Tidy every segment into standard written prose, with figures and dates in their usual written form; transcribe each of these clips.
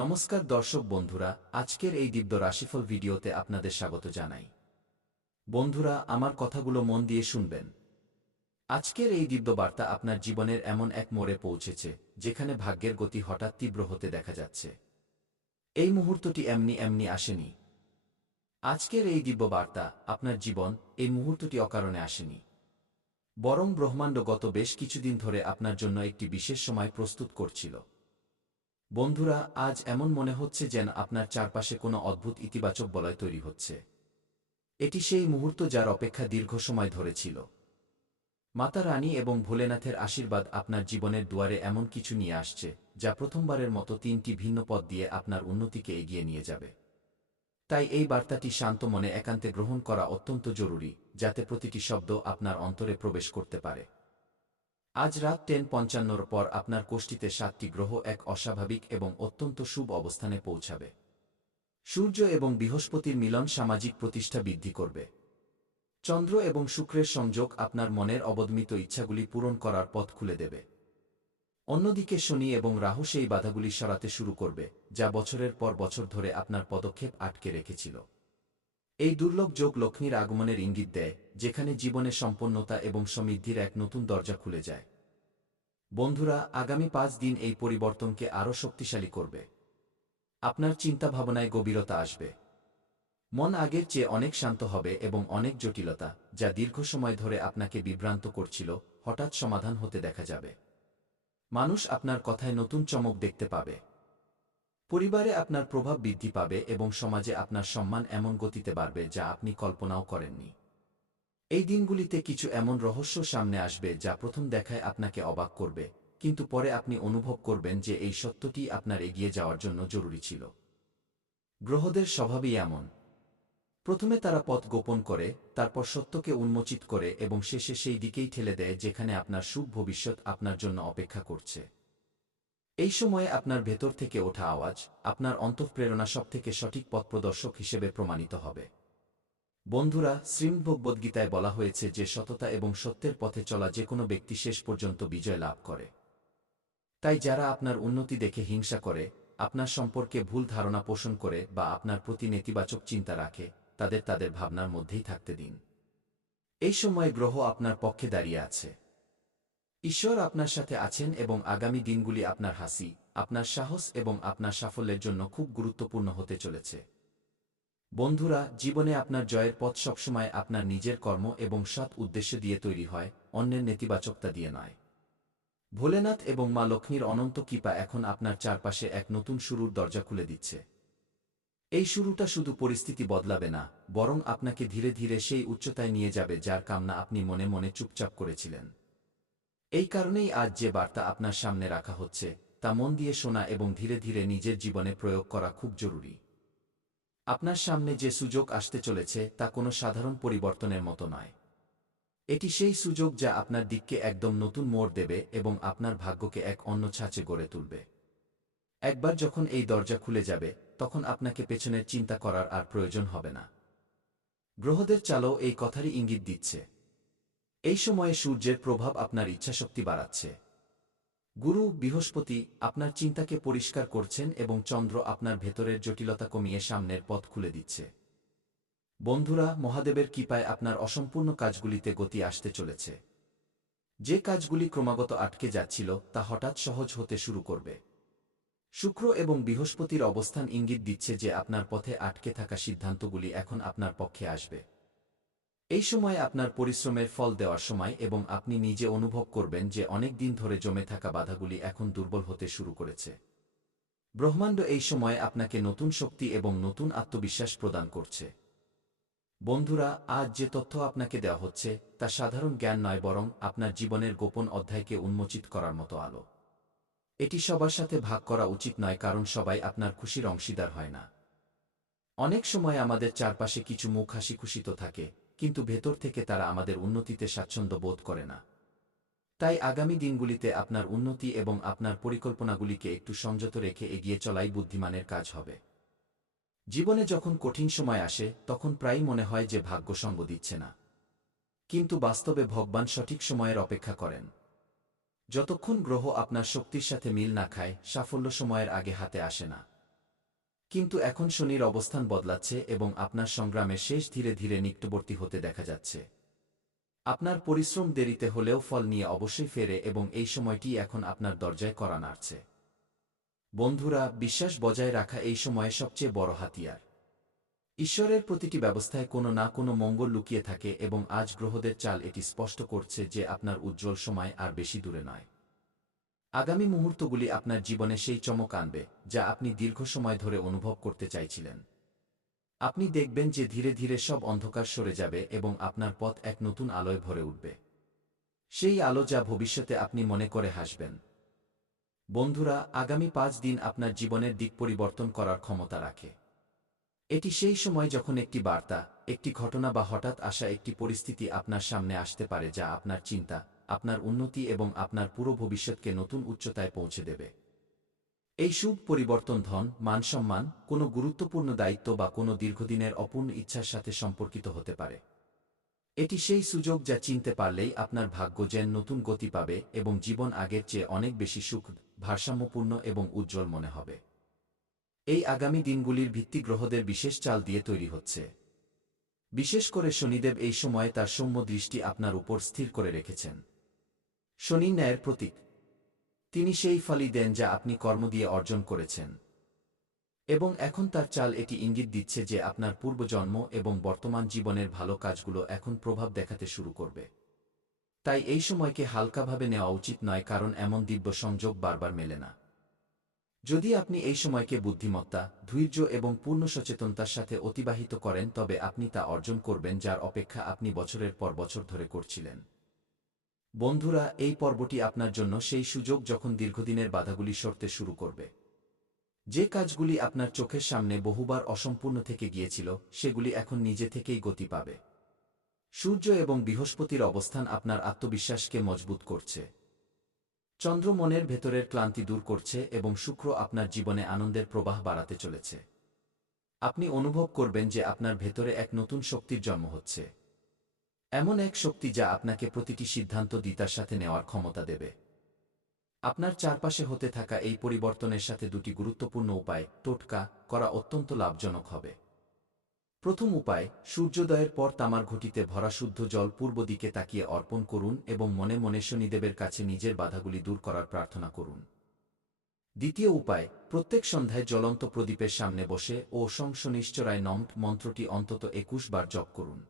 নমস্কার দর্শক বন্ধুরা, আজকের এই দিব্য রাশিফল ভিডিওতে আপনাদের স্বাগত জানাই। বন্ধুরা, আমার কথাগুলো মন দিয়ে শুনবেন। আজকের এই দিব্য বার্তা আপনার জীবনের এমন এক মোড়ে পৌঁছেছে যেখানে ভাগ্যের গতি হঠাৎ তীব্র হতে দেখা যাচ্ছে। এই মুহূর্তটি এমনি এমনি আসেনি। আজকের এই দিব্য বার্তা আপনার জীবন এই মুহূর্তটি অকারণে আসেনি, বরং ব্রহ্মাণ্ড গত বেশ কিছুদিন ধরে আপনার জন্য একটি বিশেষ সময় প্রস্তুত করছিল। বন্ধুরা, আজ এমন মনে হচ্ছে যেন আপনার চারপাশে কোনো অদ্ভুত ইতিবাচক বলয় তৈরি হচ্ছে। এটি সেই মুহূর্ত যার অপেক্ষা দীর্ঘ সময় ধরে ছিল। মাতা রানী এবং ভোলেনাথের আশীর্বাদ আপনার জীবনের দুয়ারে এমন কিছু নিয়ে আসছে যা প্রথমবারের মতো তিনটি ভিন্ন পথ দিয়ে আপনার উন্নতিকে এগিয়ে নিয়ে যাবে। তাই এই বার্তাটি শান্ত মনে একান্তে গ্রহণ করা অত্যন্ত জরুরি, যাতে প্রতিটি শব্দ আপনার অন্তরে প্রবেশ করতে পারে। আজ রাত 10:55 পর আপনার কোষ্ঠীতে 7টি গ্রহ এক অস্বাভাবিক এবং অত্যন্ত শুভ অবস্থানে পৌঁছাবে। সূর্য এবং বৃহস্পতির মিলন সামাজিক প্রতিষ্ঠা বৃদ্ধি করবে। চন্দ্র এবং শুক্রের সংযোগ আপনার মনের অবদমিত ইচ্ছাগুলি পূরণ করার পথ খুলে দেবে। অন্যদিকে শনি এবং রাহু সেই বাধাগুলি সরাতে শুরু করবে যা বছরের পর বছর ধরে আপনার পদক্ষেপ আটকে রেখেছিল। এই দুর্লভ যোগ লক্ষ্মীর আগমনের ইঙ্গিত দেয়, যেখানে জীবনে সম্পন্নতা এবং সমৃদ্ধির এক নতুন দরজা খুলে যায়। বন্ধুরা, আগামী 5 দিন এই পরিবর্তনকে আরও শক্তিশালী করবে। আপনার চিন্তাভাবনায় গভীরতা আসবে। মন আগের চেয়ে অনেক শান্ত হবে এবং অনেক জটিলতা, যা দীর্ঘ সময় ধরে আপনাকে বিভ্রান্ত করছিল, হঠাৎ সমাধান হতে দেখা যাবে। মানুষ আপনার কথায় নতুন চমক দেখতে পাবে। পরিবারে আপনার প্রভাব বৃদ্ধি পাবে এবং সমাজে আপনার সম্মান এমন গতিতে বাড়বে যা আপনি কল্পনাও করেননি। এই দিনগুলিতে কিছু এমন রহস্য সামনে আসবে যা প্রথম দেখায় আপনাকে অবাক করবে, কিন্তু পরে আপনি অনুভব করবেন যে এই সত্যটি আপনার এগিয়ে যাওয়ার জন্য জরুরি ছিল। গ্রহদের স্বভাবই এমন। প্রথমে তারা পথ গোপন করে, তারপর সত্যকে উন্মোচিত করে এবং শেষে সেই দিকেই ঠেলে দেয় যেখানে আপনার শুভ ভবিষ্যৎ আপনার জন্য অপেক্ষা করছে। এই সময়ে আপনার ভেতর থেকে ওঠা আওয়াজ, আপনার অন্তঃপ্রেরণা সবথেকে সঠিক পথপ্রদর্শক হিসেবে প্রমাণিত হবে। বন্ধুরা, শ্রীমদ্ভগবদ্গীতায় বলা হয়েছে যে সততা এবং সত্যের পথে চলা যে কোনো ব্যক্তি শেষ পর্যন্ত বিজয় লাভ করে। তাই যারা আপনার উন্নতি দেখে হিংসা করে, আপনার সম্পর্কে ভুল ধারণা পোষণ করে বা আপনার প্রতি নেতিবাচক চিন্তা রাখে, তাদের ভাবনার মধ্যেই থাকতে দিন। এই সময় গ্রহ আপনার পক্ষে দাঁড়িয়ে আছে। ঈশ্বর আপনার সাথে আছেন এবং আগামী দিনগুলি আপনার হাসি, আপনার সাহস এবং আপনার সাফল্যের জন্য খুব গুরুত্বপূর্ণ হতে চলেছে। বন্ধুরা, জীবনে আপনার জয়ের পথ সবসময় আপনার নিজের কর্ম এবং সৎ উদ্দেশ্য দিয়ে তৈরি হয়, অন্যের নেতিবাচকতা দিয়ে নয়। ভোলেনাথ এবং মা লক্ষ্মীর অনন্ত কৃপা এখন আপনার চারপাশে এক নতুন শুরুর দরজা খুলে দিচ্ছে। এই শুরুটা শুধু পরিস্থিতি বদলাবে না, বরং আপনাকে ধীরে ধীরে সেই উচ্চতায় নিয়ে যাবে যার কামনা আপনি মনে মনে চুপচাপ করেছিলেন। এই কারণেই আজ যে বার্তা আপনার সামনে রাখা হচ্ছে তা মন দিয়ে শোনা এবং ধীরে ধীরে নিজের জীবনে প্রয়োগ করা খুব জরুরি। আপনার সামনে যে সুযোগ আসতে চলেছে তা কোনো সাধারণ পরিবর্তনের মতো নয়। এটি সেই সুযোগ যা আপনার দিককে একদম নতুন মোড় দেবে এবং আপনার ভাগ্যকে এক অন্য ছাঁচে গড়ে তুলবে। একবার যখন এই দরজা খুলে যাবে, তখন আপনাকে পেছনের চিন্তা করার আর প্রয়োজন হবে না। গ্রহদের চালও এই কথারই ইঙ্গিত দিচ্ছে। এই সময়ে সূর্যের প্রভাব আপনার ইচ্ছাশক্তি বাড়াচ্ছে। গুরু, বৃহস্পতি আপনার চিন্তাকে পরিষ্কার করছেন এবং চন্দ্র আপনার ভেতরের জটিলতা কমিয়ে সামনের পথ খুলে দিচ্ছে। বন্ধুরা, মহাদেবের কৃপায় আপনার অসম্পূর্ণ কাজগুলিতে গতি আসতে চলেছে। যে কাজগুলি ক্রমাগত আটকে যাচ্ছিল তা হঠাৎ সহজ হতে শুরু করবে। শুক্র এবং বৃহস্পতির অবস্থান ইঙ্গিত দিচ্ছে যে আপনার পথে আটকে থাকা সিদ্ধান্তগুলি এখন আপনার পক্ষে আসবে। এই সময় আপনার পরিশ্রমের ফল দেওয়ার সময় এবং আপনি নিজে অনুভব করবেন যে অনেক দিন ধরে জমে থাকা বাধাগুলি এখন দুর্বল হতে শুরু করেছে। ব্রহ্মাণ্ড এই সময় আপনাকে নতুন শক্তি এবং নতুন আত্মবিশ্বাস প্রদান করছে। বন্ধুরা, আজ যে তথ্য আপনাকে দেওয়া হচ্ছে তা সাধারণ জ্ঞান নয়, বরং আপনার জীবনের গোপন অধ্যায়কে উন্মোচিত করার মতো আলো। এটি সবার সাথে ভাগ করা উচিত নয়, কারণ সবাই আপনার খুশির অংশীদার হয় না। অনেক সময় আমাদের চারপাশে কিছু মুখ হাসিখুশি তো থাকে, কিন্তু ভেতর থেকে তারা আমাদের উন্নতিতে স্বাচ্ছন্দ্য বোধ করে না। তাই আগামী দিনগুলিতে আপনার উন্নতি এবং আপনার পরিকল্পনাগুলিকে একটু সংযত রেখে এগিয়ে চলাই বুদ্ধিমানের কাজ হবে। জীবনে যখন কঠিন সময় আসে তখন প্রায়ই মনে হয় যে ভাগ্য সঙ্গ দিচ্ছে না, কিন্তু বাস্তবে ভগবান সঠিক সময়ের অপেক্ষা করেন। যতক্ষণ গ্রহ আপনার শক্তির সাথে মিল না খায়, সাফল্য সময়ের আগে হাতে আসে না। কিন্তু এখন শনির অবস্থান বদলাচ্ছে এবং আপনার সংগ্রামের শেষ ধীরে ধীরে নিকটবর্তী হতে দেখা যাচ্ছে। আপনার পরিশ্রম দেরিতে হলেও ফল নিয়ে অবশ্যই ফেরে এবং এই সময়টি এখন আপনার দরজায় কড়া নাড়ছে। বন্ধুরা, বিশ্বাস বজায় রাখা এই সময়ে সবচেয়ে বড় হাতিয়ার। ঈশ্বরের প্রতিটি ব্যবস্থায় কোনো না কোনো মঙ্গল লুকিয়ে থাকে এবং আজ গ্রহদের চাল এটি স্পষ্ট করছে যে আপনার উজ্জ্বল সময় আর বেশি দূরে নয়। আগামী মুহূর্তগুলি আপনার জীবনে সেই চমক আনবে যা আপনি দীর্ঘ সময় ধরে অনুভব করতে চাইছিলেন। আপনি দেখবেন যে ধীরে ধীরে সব অন্ধকার সরে যাবে এবং আপনার পথ এক নতুন আলোয় ভরে উঠবে। সেই আলো যা ভবিষ্যতে আপনি মনে করে হাসবেন। বন্ধুরা, আগামী 5 দিন আপনার জীবনের দিক পরিবর্তন করার ক্ষমতা রাখে। এটি সেই সময় যখন একটি বার্তা, একটি ঘটনা বা হঠাৎ আসা একটি পরিস্থিতি আপনার সামনে আসতে পারে যা আপনার চিন্তা, আপনার উন্নতি এবং আপনার পুরো ভবিষ্যৎকে নতুন উচ্চতায় পৌঁছে দেবে। এই শুভ পরিবর্তন ধন, মান-সম্মান, কোনো গুরুত্বপূর্ণ দায়িত্ব বা কোনো দীর্ঘদিনের অপূর্ণ ইচ্ছার সাথে সম্পর্কিত হতে পারে। এটি সেই সুযোগ যা চিনতে পারলেই আপনার ভাগ্য যেন নতুন গতি পাবে এবং জীবন আগের চেয়ে অনেক বেশি সুখ, ভারসাম্যপূর্ণ এবং উজ্জ্বল মনে হবে। এই আগামী দিনগুলির ভিত্তি গ্রহদের বিশেষ চাল দিয়ে তৈরি হচ্ছে। বিশেষ করে শনিদেব এই সময়ে তার সৌম্য দৃষ্টি আপনার উপর স্থির করে রেখেছেন। শনি ন্যায়ের প্রতীক। তিনি সেই ফলই দেন যা আপনি কর্ম দিয়ে অর্জন করেছেন। এবং এখন তার চাল এটি ইঙ্গিত দিচ্ছে যে আপনার পূর্বজন্ম এবং বর্তমান জীবনের ভালো কাজগুলো এখন প্রভাব দেখাতে শুরু করবে। তাই এই সময়কে হালকাভাবে নেওয়া উচিত নয়, কারণ এমন দিব্য সংযোগ বারবার মেলে না। যদি আপনি এই সময়কে বুদ্ধিমত্তা, ধৈর্য এবং পূর্ণ সচেতনতার সাথে অতিবাহিত করেন তবে আপনি তা অর্জন করবেন যার অপেক্ষা আপনি বছরের পর বছর ধরে করছিলেন। বন্ধুরা, এই পর্বটি আপনার জন্য সেই সুযোগ যখন দীর্ঘদিনের বাধাগুলি সরতে শুরু করবে। যে কাজগুলি আপনার চোখের সামনে বহুবার অসম্পূর্ণ থেকে গিয়েছিল সেগুলি এখন নিজে থেকেই গতি পাবে। সূর্য এবং বৃহস্পতির অবস্থান আপনার আত্মবিশ্বাসকে মজবুত করছে। চন্দ্র মনের ভেতরের ক্লান্তি দূর করছে এবং শুক্র আপনার জীবনে আনন্দের প্রবাহ বাড়াতে চলেছে। আপনি অনুভব করবেন যে আপনার ভেতরে এক নতুন শক্তির জন্ম হচ্ছে। এমন এক শক্তি যা আপনাকে প্রতিটি সিদ্ধান্ত দ্বিতার সাথে নেওয়ার ক্ষমতা দেবে। আপনার চারপাশে হতে থাকা এই পরিবর্তনের সাথে দুটি গুরুত্বপূর্ণ উপায় টোটকা করা অত্যন্ত লাভজনক হবে। প্রথম উপায়, সূর্যোদয়ের পর তামার ঘটিতে ভরা শুদ্ধ জল পূর্ব দিকে তাকিয়ে অর্পণ করুন এবং মনে মনে শনিদেবের কাছে নিজের বাধাগুলি দূর করার প্রার্থনা করুন। দ্বিতীয় উপায়, প্রত্যেক সন্ধ্যায় জ্বলন্ত প্রদীপের সামনে বসে ও শং শনিশ্চরায় নম মন্ত্রটি অন্তত 21 বার জপ করুন।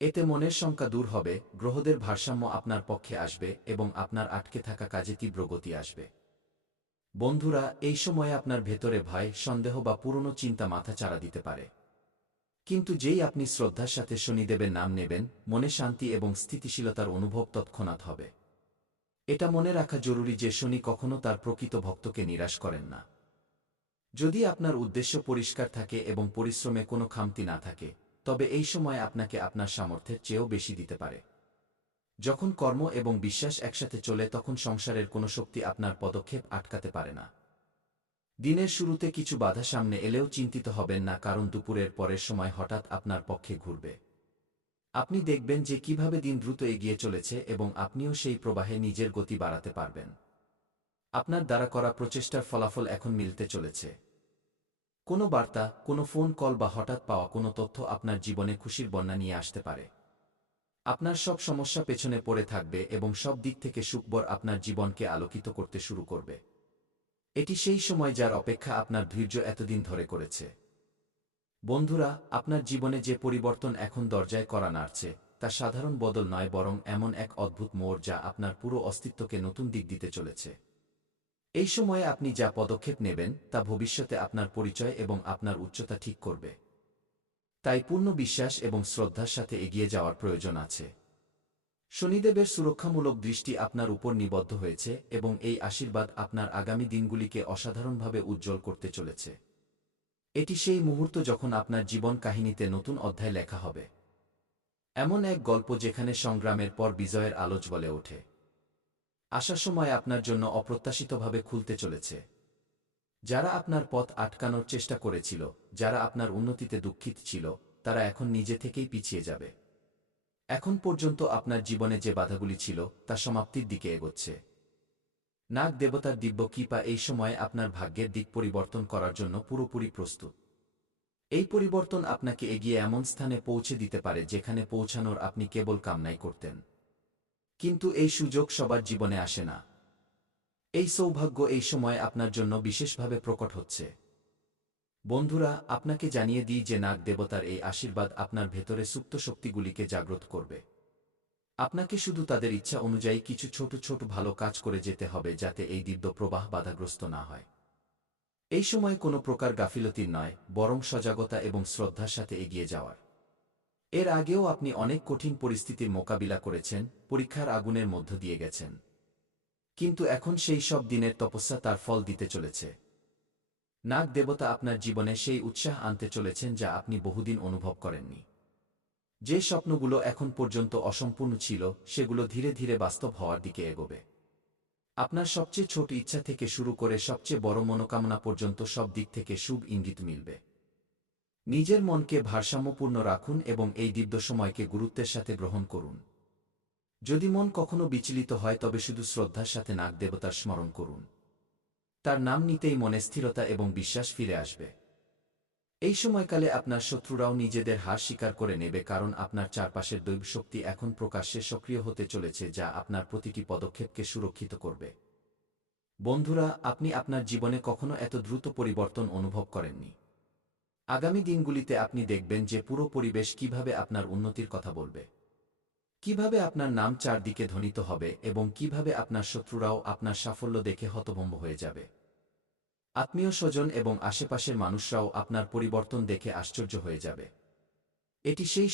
এতে মনের শঙ্কা দূর হবে, গ্রহদের ভারসাম্য আপনার পক্ষে আসবে এবং আপনার আটকে থাকা কাজে তীব্র গতি আসবে। বন্ধুরা, এই সময়ে আপনার ভেতরে ভয়, সন্দেহ বা পুরনো চিন্তা মাথাচাড়া দিতে পারে। কিন্তু যেই আপনি শ্রদ্ধার সাথে শনিদেবের নাম নেবেন, মনে শান্তি এবং স্থিতিশীলতার অনুভব তৎক্ষণাৎ হবে। এটা মনে রাখা জরুরি যে শনি কখনো তার প্রকৃত ভক্তকে নিরাশ করেন না। যদি আপনার উদ্দেশ্য পরিষ্কার থাকে এবং পরিশ্রমে কোনো খামতি না থাকে, তবে এই সময় আপনাকে আপনার সামর্থ্যের চেয়েও বেশি দিতে পারে। যখন কর্ম এবং বিশ্বাস একসাথে চলে তখন সংসারের কোনো শক্তি আপনার পদক্ষেপ আটকাতে পারে না। দিনের শুরুতে কিছু বাধা সামনে এলেও চিন্তিত হবেন না, কারণ দুপুরের পরের সময় হঠাৎ আপনার পক্ষে ঘুরবে। আপনি দেখবেন যে কিভাবে দিন দ্রুত এগিয়ে চলেছে এবং আপনিও সেই প্রবাহে নিজের গতি বাড়াতে পারবেন। আপনার দ্বারা করা প্রচেষ্টার ফলাফল এখন মিলতে চলেছে। কোনো বার্তা, কোনো ফোন কল বা হঠাৎ পাওয়া কোনো তথ্য আপনার জীবনে খুশির বন্যা নিয়ে আসতে পারে। আপনার সব সমস্যা পেছনে পড়ে থাকবে এবং সব দিক থেকে সুখবর আপনার জীবনকে আলোকিত করতে শুরু করবে। এটি সেই সময় যার অপেক্ষা আপনার ধৈর্য এতদিন ধরে করেছে। বন্ধুরা, আপনার জীবনে যে পরিবর্তন এখন দরজায় কড়া নাড়ছে তা সাধারণ বদল নয়, বরং এমন এক অদ্ভুত মোড় যা আপনার পুরো অস্তিত্বকে নতুন দিক দিতে চলেছে। এই সময়ে আপনি যা পদক্ষেপ নেবেন তা ভবিষ্যতে আপনার পরিচয় এবং আপনার উচ্চতা ঠিক করবে। তাই পূর্ণ বিশ্বাস এবং শ্রদ্ধার সাথে এগিয়ে যাওয়ার প্রয়োজন আছে। শনিদেবের সুরক্ষামূলক দৃষ্টি আপনার উপর নিবদ্ধ হয়েছে এবং এই আশীর্বাদ আপনার আগামী দিনগুলিকে অসাধারণভাবে উজ্জ্বল করতে চলেছে। এটি সেই মুহূর্ত যখন আপনার জীবন কাহিনীতে নতুন অধ্যায় লেখা হবে। এমন এক গল্প যেখানে সংগ্রামের পর বিজয়ের আলো জ্বলে ওঠে। আসার সময় আপনার জন্য অপ্রত্যাশিতভাবে খুলতে চলেছে। যারা আপনার পথ আটকানোর চেষ্টা করেছিল, যারা আপনার উন্নতিতে দুঃখিত ছিল, তারা এখন নিজে থেকেই পিছিয়ে যাবে। এখন পর্যন্ত আপনার জীবনে যে বাধাগুলি ছিল তা সমাপ্তির দিকে এগোচ্ছে। নাগ দেবতার দিব্য কৃপা এই সময়ে আপনার ভাগ্যের দিক পরিবর্তন করার জন্য পুরোপুরি প্রস্তুত। এই পরিবর্তন আপনাকে এগিয়ে এমন স্থানে পৌঁছে দিতে পারে যেখানে পৌঁছানোর আপনি কেবল কামনাই করতেন। কিন্তু এই সুযোগ সবার জীবনে আসে না। এই সৌভাগ্য এই সময় আপনার জন্য বিশেষভাবে প্রকট হচ্ছে। বন্ধুরা, আপনাকে জানিয়ে দিই যে নাগ দেবতার এই আশীর্বাদ আপনার ভেতরে সুপ্ত শক্তিগুলিকে জাগ্রত করবে। আপনাকে শুধু তাদের ইচ্ছা অনুযায়ী কিছু ছোট ছোট ভালো কাজ করে যেতে হবে যাতে এই দিব্য প্রবাহ বাধাগ্রস্ত না হয়। এই সময় কোনো প্রকার গাফিলতির নয়, বরং সজাগতা এবং শ্রদ্ধার সাথে এগিয়ে যাওয়ার। এর আগেও আপনি অনেক কঠিন পরিস্থিতির মোকাবিলা করেছেন, পরীক্ষার আগুনের মধ্য দিয়ে গেছেন। কিন্তু এখন সেই সব দিনের তপস্যা তার ফল দিতে চলেছে। নাগ দেবতা আপনার জীবনে সেই উৎসাহ আনতে চলেছেন যা আপনি বহুদিন অনুভব করেননি। যে স্বপ্নগুলো এখন পর্যন্ত অসম্পূর্ণ ছিল সেগুলো ধীরে ধীরে বাস্তব হওয়ার দিকে এগোবে। আপনার সবচেয়ে ছোট ইচ্ছা থেকে শুরু করে সবচেয়ে বড় মনোকামনা পর্যন্ত সব দিক থেকে শুভ ইঙ্গিত মিলবে। নিজের মনকে ভারসাম্যপূর্ণ রাখুন এবং এই দিব্য সময়কে গুরুত্বের সাথে গ্রহণ করুন। যদি মন কখনো বিচলিত হয় তবে শুধু শ্রদ্ধার সাথে নাগ দেবতার স্মরণ করুন। তার নাম নিতেই মনে স্থিরতা এবং বিশ্বাস ফিরে আসবে। এই সময়কালে আপনার শত্রুরাও নিজেদের হার স্বীকার করে নেবে, কারণ আপনার চারপাশের দৈব শক্তি এখন প্রকাশ্যে সক্রিয় হতে চলেছে যা আপনার প্রতিটি পদক্ষেপকে সুরক্ষিত করবে। বন্ধুরা, আপনি আপনার জীবনে কখনো এত দ্রুত পরিবর্তন অনুভব করেননি। আগামী দিনগুলিতে আপনি দেখবেন যে পুরো পরিবেশ কিভাবে আপনার উন্নতির কথা বলবে, কিভাবে আপনার নাম চারদিকে ধ্বনিত হবে এবং কিভাবে আপনার শত্রুরাও আপনার সাফল্য দেখে হতভম্ব হয়ে যাবে। আত্মীয় স্বজন এবং আশেপাশের মানুষরাও আপনার পরিবর্তন দেখে আশ্চর্য হয়ে যাবে। এটি সেই